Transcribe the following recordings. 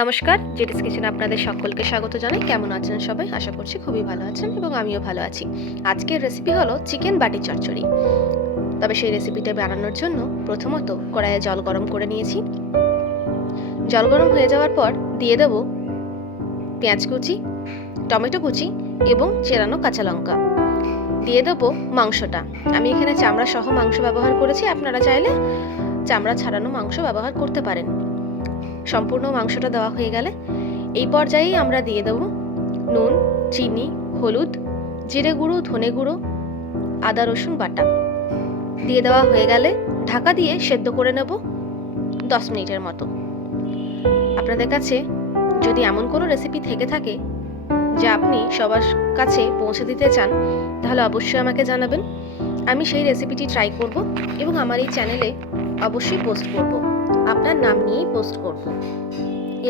নমস্কার জেটিস কিচেন আপনাদের সকলকে স্বাগত জানাই। কেমন আছেন সবাই? আশা করছি খুবই ভালো আছেন এবং আমিও ভালো আছি। আজকের রেসিপি হলো চিকেন বাটি চচ্চড়ি। তবে সেই রেসিপিটা বানানোর জন্য প্রথমত কড়াইয়ে জল গরম করে নিয়েছি। জল গরম হয়ে যাওয়ার পর দিয়ে দেব পেঁয়াজ কুচি, টমেটো কুচি এবং চেরানো কাঁচা লঙ্কা। দিয়ে দেবো মাংসটা। আমি এখানে চামড়া সহ মাংস ব্যবহার করেছি। আপনারা চাইলে চামড়া ছাড়ানো মাংস ব্যবহার করতে পারেন। সম্পূর্ণ মাংসটা দেওয়া হয়ে গেলে এই পর্যায়েই আমরা দিয়ে দেব নুন, চিনি, হলুদ, জিরে গুঁড়ো, ধনে গুঁড়ো, আদা, রসুন বাটা। দিয়ে দেওয়া হয়ে গেলে ঢাকা দিয়ে সেদ্ধ করে নেব দশ মিনিটের মতো। আপনাদের কাছে যদি এমন কোনো রেসিপি থেকে থাকে যা আপনি সবার কাছে পৌঁছে দিতে চান, তাহলে অবশ্যই আমাকে জানাবেন। আমি সেই রেসিপিটি ট্রাই করব এবং আমার এই চ্যানেলে অবশ্যই পোস্ট করব। আপনার নাম নিয়েই পোস্ট করব।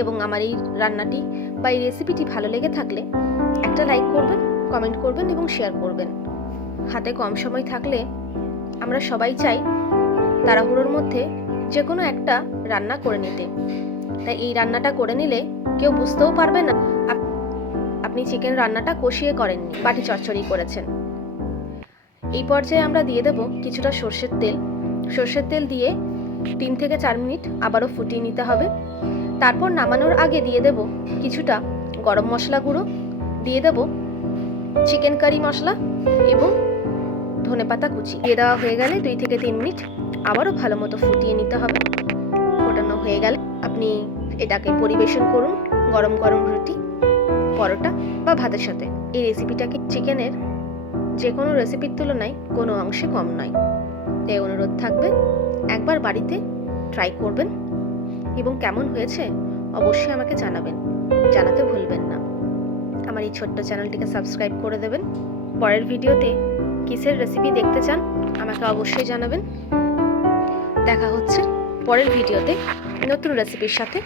এবং আমার এই রান্নাটি বা এই রেসিপিটি ভালো লেগে থাকলে একটা লাইক করবেন কমেন্ট করবেন এবং শেয়ার করবেন। হাতে কম সময় থাকলে আমরা সবাই চাই তাড়াহুড়োর মধ্যে যে কোনো একটা রান্না করে নিতে। তাই এই রান্নাটা করে নিলে কেউ বুঝতেও পারবে না আপনি চিকেন রান্নাটা কষিয়ে করেননি, বাটি চচ্চড়ি করেছেন। এই পর্যায়ে আমরা দিয়ে দেব কিছুটা সর্ষের তেল। সর্ষের তেল দিয়ে তিন থেকে চার মিনিট আবারও ফুটিয়ে নিতে হবে। তারপর নামানোর আগে দিয়ে দেব কিছুটা গরম মশলা গুঁড়ো, দিয়ে দেব চিকেন কারি মশলা এবং ধনেপাতা কুচি। দিয়ে দেওয়া হয়ে গেলে দুই থেকে তিন মিনিট আবারও ভালো মতো ফুটিয়ে নিতে হবে। ফোটানো হয়ে গেলে আপনি এটাকে পরিবেশন করুন, গরম গরম রুটি, পরোটা বা ভাতের সাথে। এই রেসিপিটাকে চিকেনের যে কোনো রেসিপির তুলনায় কোনো অংশে কম নয়। তাই অনুরোধ থাকবে, একবার বাড়িতে ট্রাই করবেন এবং কেমন হয়েছে অবশ্যই আমাকে জানাবেন, জানাতে ভুলবেন না। আমার এই ছোট্ট চ্যানেলটিকে সাবস্ক্রাইব করে দেবেন। পরের ভিডিওতে কিসের রেসিপি দেখতে চান আমাকে অবশ্যই জানাবেন। দেখা হচ্ছে পরের ভিডিওতে নতুন রেসিপির সাথে।